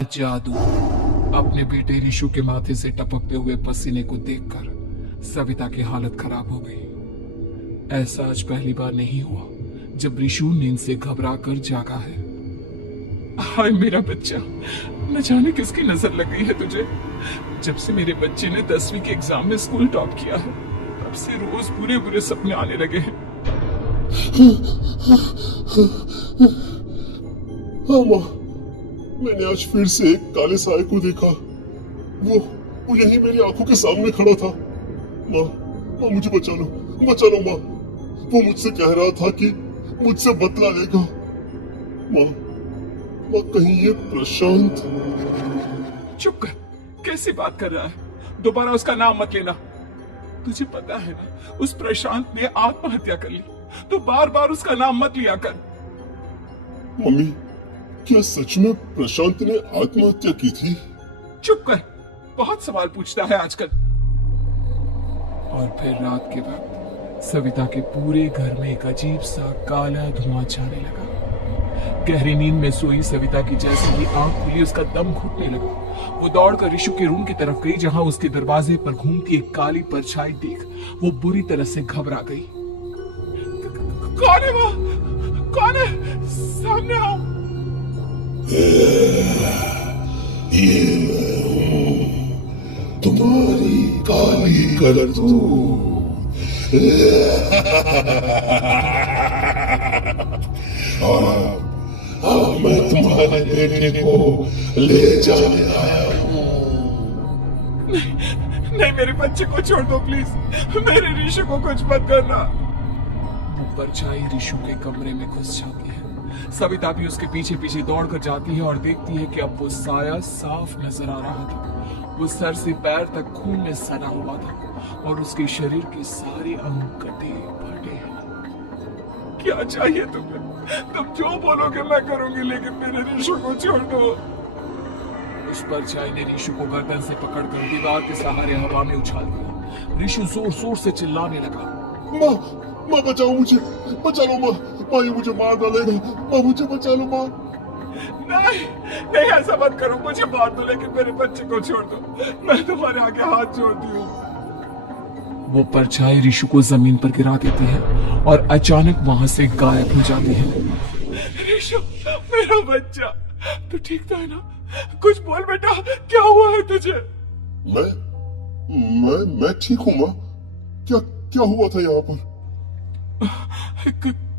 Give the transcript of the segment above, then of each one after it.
जादू। अपने बेटे रिशु के माथे से टपकते हुए पसीने को देखकर सविता की हालत खराब हो गई। ऐसा आज पहली बार नहीं हुआ जब रिशु नींद से घबरा कर जागा है। हाय मेरा बच्चा, न जाने किसकी नजर लग गई है तुझे। जब से मेरे बच्चे ने 10वीं के एग्जाम में स्कूल टॉप किया है तब से रोज बुरे बुरे सपने आने लगे हैं। हाँ माँ, मैंने आज फिर से एक काले साए को देखा। वो यही मेरी आंखों के सामने खड़ा था। माँ, माँ मुझे बचा लो माँ। वो मुझसे कह रहा था कि मुझसे बदला लेगा। माँ, माँ कहीं ये प्रशांत। चुप कर, कैसी बात कर रहा है? दोबारा उसका नाम मत लेना। तुझे पता है ना, उस प्रशांत ने आत्महत्या कर ली, तो बार बार उसका नाम मत लिया कर। मम्मी, क्या सच में प्रशांत ने आत्महत्या की थी? चुप कर, बहुत सवाल पूछता है आजकल। और फिर रात के वक्त सविता के पूरे घर में एक अजीब सा काला धुआं छाने लगा। गहरी नींद में सोई सविता की जैसे ही आंख खुली उसका दम घुटने लगा। वो दौड़कर रिशु के रूम की तरफ गई जहां उसके दरवाजे पर घूमती एक काली परछाई देख वो बुरी तरह से घबरा गई। कौन है वो? कौन है? सामने आओ। ये तुम्हारी काली करतूत। अब मैं तुम्हारे बेटे को ले जाने आया हूँ। नहीं, मेरे बच्चे को छोड़ दो प्लीज। मेरे रिशु को कुछ मत करना। वो परछाई रिशु के कमरे में घुस जाती है। सविता भी उसके पीछे पीछे दौड़कर जाती है और देखती है कि अब वो साया साफ नजर आ रहा था। वो सर से पैर तक खून में सना हुआ था और उसके शरीर के सारे अंग कटे फटे हैं। क्या चाहिए तुम्हें? तुम जो बोलोगे मैं करूंगी, लेकिन मेरे रिशु को छोड़ दो। उस परछाई ने रिशु को गर्दन से पकड़कर दीवार के सहारे हवा में उछाल दिया। रिशु जोर जोर से चिल्लाने लगा। माँ बचाओ मुझे, बचा लो माँ। माँ ये मुझे मार डालेगा। माँ मुझे बचा लो माँ। नहीं ऐसा मत करो, मुझे मार दो लेकिन मेरे बच्चे को छोड़ दो। मैं तुम्हारे आगे हाथ जोड़ती हूँ। वो परछाई रिशु को जमीन पर गिरा देती है और अचानक वहां से गायब हो जाती है। रिशु, मेरा बच्चा, तू ठीक था ना? कुछ बोल बेटा, क्या हुआ है तुझे? मैं ठीक हूँ माँ। क्या हुआ था यहाँ पर?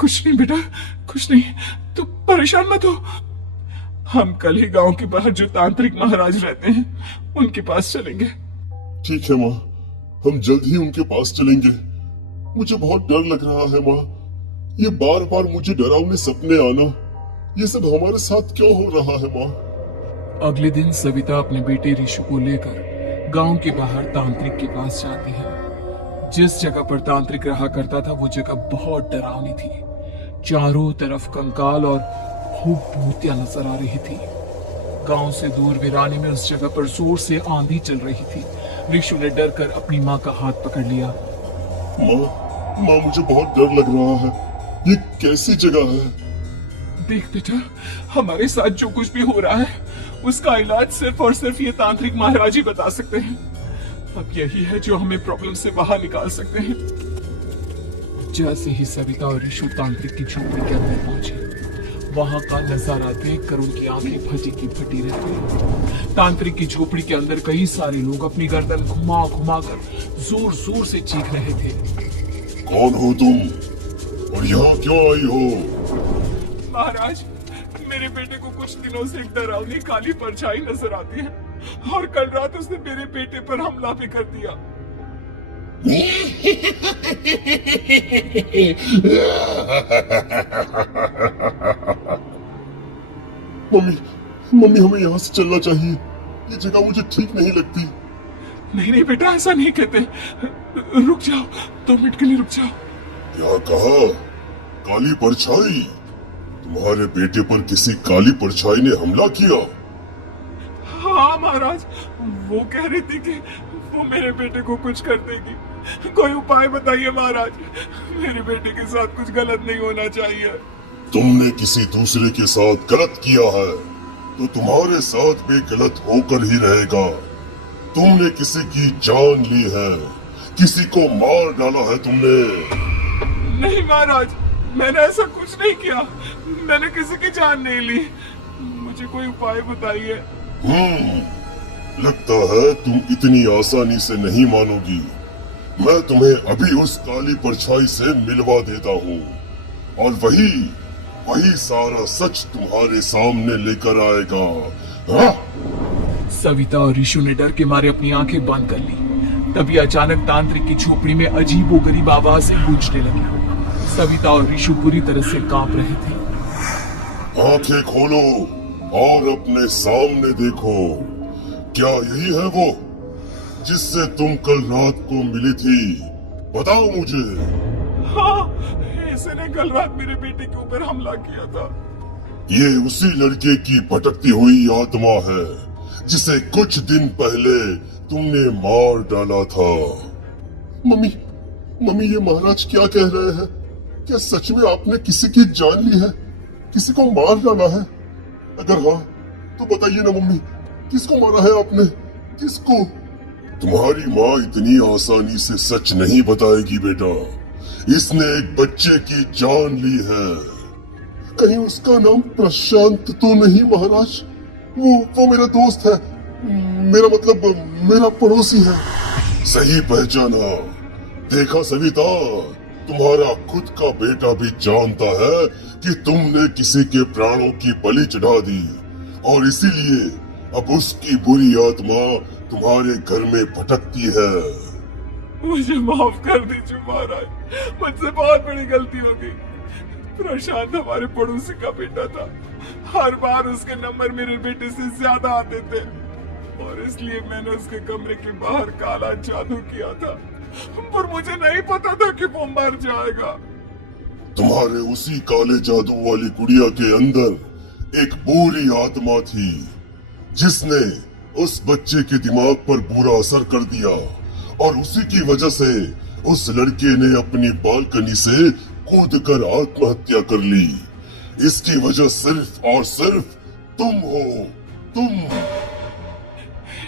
कुछ नहीं बेटा, कुछ नहीं। तू परेशान मत हो। हम कल ही गांव के बाहर जो तांत्रिक महाराज रहते हैं उनके पास चलेंगे। ठीक है माँ, हम जल्द ही उनके पास चलेंगे। मुझे बहुत डर लग रहा है माँ। ये बार बार मुझे डरावने सपने आना, ये सब हमारे साथ क्यों हो रहा है माँ? अगले दिन सविता अपने बेटे रिशु को लेकर गांव के बाहर तांत्रिक के पास जाती है। जिस जगह पर तांत्रिक रहा करता था वो जगह बहुत डरावनी थी। चारों तरफ कंकाल और खूब भूतियां नजर आ रही थी। गांव से दूर वीराने में उस जगह पर जोर से आंधी चल रही थी। रिशु ने डर कर अपनी माँ का हाथ पकड़ लिया। माँ मुझे बहुत डर लग रहा है। ये कैसी जगह है? देख बेटा, हमारे साथ जो कुछ भी हो रहा है उसका इलाज सिर्फ और सिर्फ ये तांत्रिक महाराज ही बता सकते हैं। अब यही है जो हमें प्रॉब्लम से बाहर निकाल सकते हैं। जैसे ही सविता और रिशु तांत्रिक की झोपड़ी के अंदर पहुंचे, वहां का नजारा देखकर उनकी आंखें फटी की फटी रह गई। तांत्रिक की झोपड़ी के अंदर कई सारे लोग अपनी गर्दन घुमा घुमा कर जोर जोर से चीख रहे थे। कौन हो तुम और यहाँ क्यों आई हो? महाराज, मेरे बेटे को कुछ दिनों से एक डरावनी काली परछाई नजर आती है और कल रात उसने मेरे बेटे पर हमला भी कर दिया। मम्मी हमें यहाँ से चलना चाहिए। ये जगह मुझे ठीक नहीं लगती। नहीं बेटा, ऐसा नहीं कहते। रुक जाओ, 2 मिनट के लिए रुक जाओ। क्या कहा? काली परछाई? तुम्हारे बेटे पर किसी काली परछाई ने हमला किया? हाँ महाराज, वो कह रही थी कि वो मेरे बेटे को कुछ कर देगी। कोई उपाय बताइए महाराज, मेरे बेटे के साथ कुछ गलत नहीं होना चाहिए। तुमने किसी दूसरे के साथ गलत किया है। तो तुम्हारे साथ भी गलत होकर ही रहेगा। तुमने किसी की जान ली है, किसी को मार डाला है तुमने। नहीं महाराज, मैंने ऐसा कुछ नहीं किया। मैंने किसी की जान नहीं ली। मुझे कोई उपाय बताइए। लगता है तुम इतनी आसानी से नहीं मानोगी। मैं तुम्हें अभी उस काली परछाई से मिलवा देता हूँ और वही सारा सच तुम्हारे सामने लेकर आएगा। हाँ? सविता और ऋषु ने डर के मारे अपनी आंखें बंद कर ली। तभी अचानक तांत्रिक की झोपड़ी में अजीबोगरीब आवाजें गूंजने लगी। सविता और ऋषु पूरी तरह से कांप रहे थे। आंखें खोलो और अपने सामने देखो। क्या यही है वो जिससे तुम कल रात को मिली थी? बताओ मुझे। हाँ, इसने कल रात मेरे बेटे के ऊपर हमला किया था। ये उसी लड़के की भटकती हुई आत्मा है जिसे कुछ दिन पहले तुमने मार डाला था। मम्मी ये महाराज क्या कह रहे हैं? क्या सच में आपने किसी की जान ली है, किसी को मार डाला है? अगर हाँ तो बताइए ना मम्मी, किसको मारा है आपने? किसको? तुम्हारी माँ इतनी आसानी से सच नहीं बताएगी बेटा। इसने एक बच्चे की जान ली है। कहीं उसका नाम प्रशांत तो नहीं महाराज? वो मेरा दोस्त है, मेरा मतलब मेरा पड़ोसी है। सही पहचाना। देखा सविता, तुम्हारा खुद का बेटा भी जानता है कि तुमने किसी के प्राणों की बलि चढ़ा दी और इसीलिए अब उसकी बुरी आत्मा तुम्हारे घर में भटकती है। मुझे माफ कर दीजिए महाराज, मुझसे बहुत बड़ी गलती हो गई। प्रशांत हमारे पड़ोसी का बेटा था। हर बार उसके नंबर मेरे बेटे से ज्यादा आते थे और इसलिए मैंने उसके कमरे के बाहर काला जादू किया था, पर मुझे नहीं पता था कि वो मर जाएगा। तुम्हारे उसी काले जादू वाली गुड़िया के अंदर एक बुरी आत्मा थी जिसने उस बच्चे के दिमाग पर बुरा असर कर दिया और उसी की वजह से उस लड़के ने अपनी बालकनी से कूदकर आत्महत्या कर ली। इसकी वजह सिर्फ और सिर्फ तुम हो, तुम।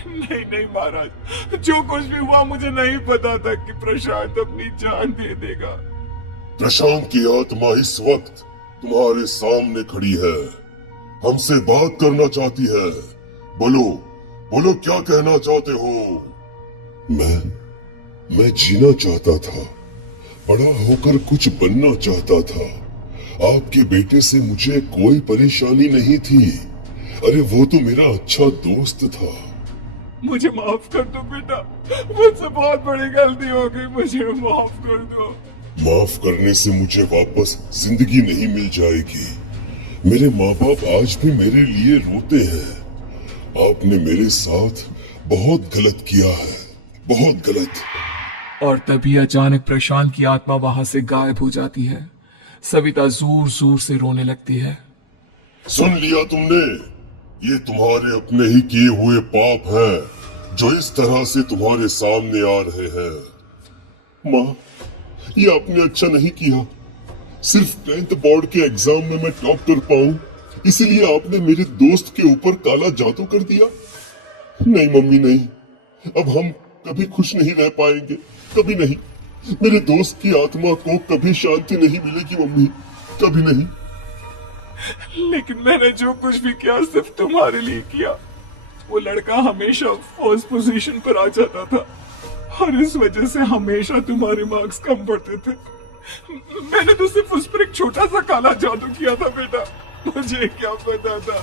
नहीं महाराज, जो कुछ भी हुआ मुझे नहीं पता था कि प्रशांत अपनी जान दे देगा। प्रशांत की आत्मा इस वक्त तुम्हारे सामने खड़ी है, हमसे बात करना चाहती है। बोलो क्या कहना चाहते हो? मैं जीना चाहता था, बड़ा होकर कुछ बनना चाहता था। आपके बेटे से मुझे कोई परेशानी नहीं थी। अरे वो तो मेरा अच्छा दोस्त था। मुझे माफ कर दो बेटा, मुझसे बहुत बड़ी गलती हो गई, मुझे माफ कर दो। माफ करने से मुझे वापस जिंदगी नहीं मिल जाएगी। मेरे माँ बाप आज भी मेरे लिए रोते हैं। आपने मेरे साथ बहुत गलत किया है, बहुत गलत। और तभी अचानक प्रशांत की आत्मा वहां से गायब हो जाती है। सविता जोर जोर से रोने लगती है। सुन लिया तुमने? ये तुम्हारे अपने ही किए हुए पाप हैं जो इस तरह से तुम्हारे सामने आ रहे हैं। माँ, ये आपने अच्छा नहीं किया। सिर्फ 10th बोर्ड के एग्जाम में मैं टॉप कर पाऊं, इसीलिए आपने मेरे दोस्त के ऊपर काला जादू कर दिया। नहीं मम्मी नहीं, अब हम कभी खुश नहीं रह पाएंगे, कभी नहीं। मेरे दोस्त की आत्मा को कभी शांति नहीं मिलेगी मम्मी, कभी नहीं। लेकिन मैंने जो कुछ भी किया सिर्फ तुम्हारे लिए किया। वो लड़का हमेशा फर्स्ट पोजीशन पर आ जाता था और इस वजह से हमेशा तुम्हारे मार्क्स कम पड़ते थे। मैंने तो सिर्फ उस पर एक छोटा सा काला जादू किया था बेटा। मुझे क्या पता था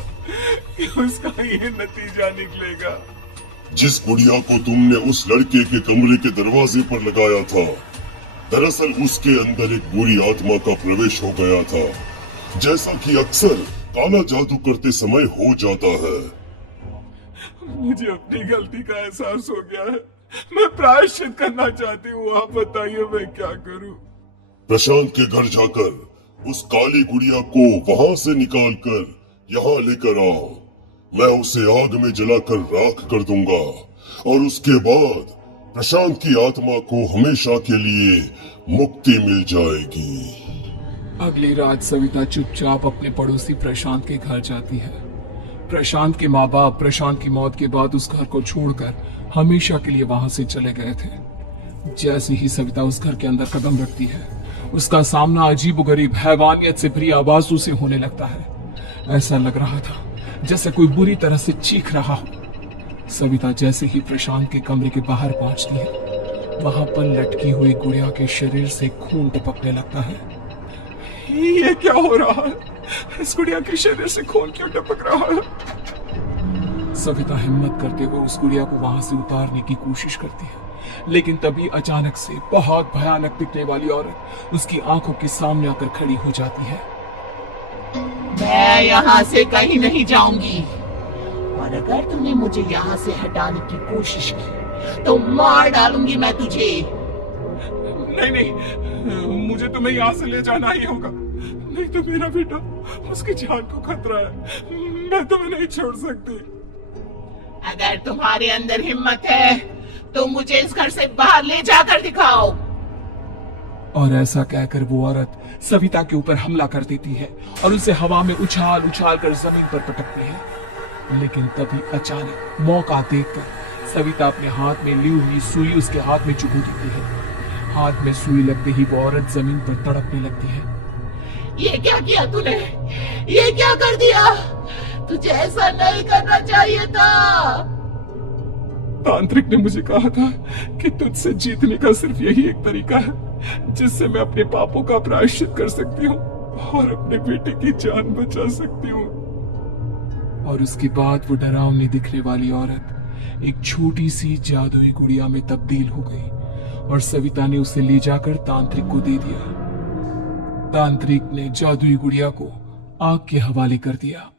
कि उसका ये नतीजा निकलेगा। जिस गुड़िया को तुमने उस लड़के के कमरे के दरवाजे पर लगाया था, दरअसल उसके अंदर एक बुरी आत्मा का प्रवेश हो गया था, जैसा कि अक्सर काला जादू करते समय हो जाता है। मुझे अपनी गलती का एहसास हो गया है। मैं प्रायश्चित करना चाहती हूँ, आप बताइए मैं क्या करूँ? प्रशांत के घर जाकर उस काली गुड़िया को वहां से निकालकर यहाँ लेकर आओ। मैं उसे आग में जलाकर राख कर दूंगा और उसके बाद प्रशांत की आत्मा को हमेशा के लिए मुक्ति मिल जाएगी। अगली रात सविता चुपचाप अपने पड़ोसी प्रशांत के घर जाती है। प्रशांत के माँ बाप प्रशांत की मौत के बाद उस घर को छोड़कर हमेशा के लिए वहां से चले गए थे। जैसे ही सविता उस घर के अंदर कदम रखती है, उसका सामना अजीबोगरीब हैवानियत से भरी आवाजों से होने लगता है। ऐसा लग रहा था जैसे कोई बुरी तरह से चीख रहा हो। सविता जैसे ही प्रशांत के कमरे के बाहर पहुंचती है, वहां पर लटकी हुई गुड़िया के शरीर से खून टपकने लगता है। ये क्या हो रहा है? इस गुड़िया के शरीर से खून क्यों टपक रहा है? सविता हिम्मत करते हुए उस गुड़िया को वहां से उतारने की कोशिश करती है, लेकिन तभी अचानक से बहुत भयानक दिखने वाली औरत उसकी आंखों के सामने आकर खड़ी हो जाती है। मैं यहाँ से कहीं नहीं जाऊंगी, और अगर तूने मुझे यहाँ से हटाने की कोशिश की तो मार डालूंगी मैं तुझे। नहीं नहीं, मुझे तुम्हें यहाँ से ले जाना ही होगा, नहीं तो मेरा बेटा, उसकी जान को खतरा है। मैं तुम्हें नहीं छोड़ सकती। अगर तुम्हारे अंदर हिम्मत है तो मुझे इस घर से बाहर ले जाकर दिखाओ। और ऐसा कहकर वो औरत सविता के ऊपर हमला कर देती है और उसे हवा में उछाल उछाल कर जमीन पर पटकती है। लेकिन तभी अचानक मौका देखकर सविता अपने हाथ में ली हुई सुई उसके हाथ में चुभो देती है। हाथ में सुई लगते ही वो औरत जमीन पर तड़पने लगती है। ये क्या किया तूने? ये क्या कर दिया? तुझे ऐसा नहीं करना चाहिए था। तांत्रिक ने मुझे कहा था कि तुझसे जीतने का सिर्फ यही एक तरीका है जिससे मैं अपने पापों का प्रायश्चित कर सकती हूँ और अपने बेटे की जान बचा सकती हूँ। और उसके बाद वो डरावनी दिखने वाली औरत एक छोटी सी जादुई गुड़िया में तब्दील हो गई और सविता ने उसे ले जाकर तांत्रिक को दे दिया। तांत्रिक ने जादुई गुड़िया को आग के हवाले कर दिया।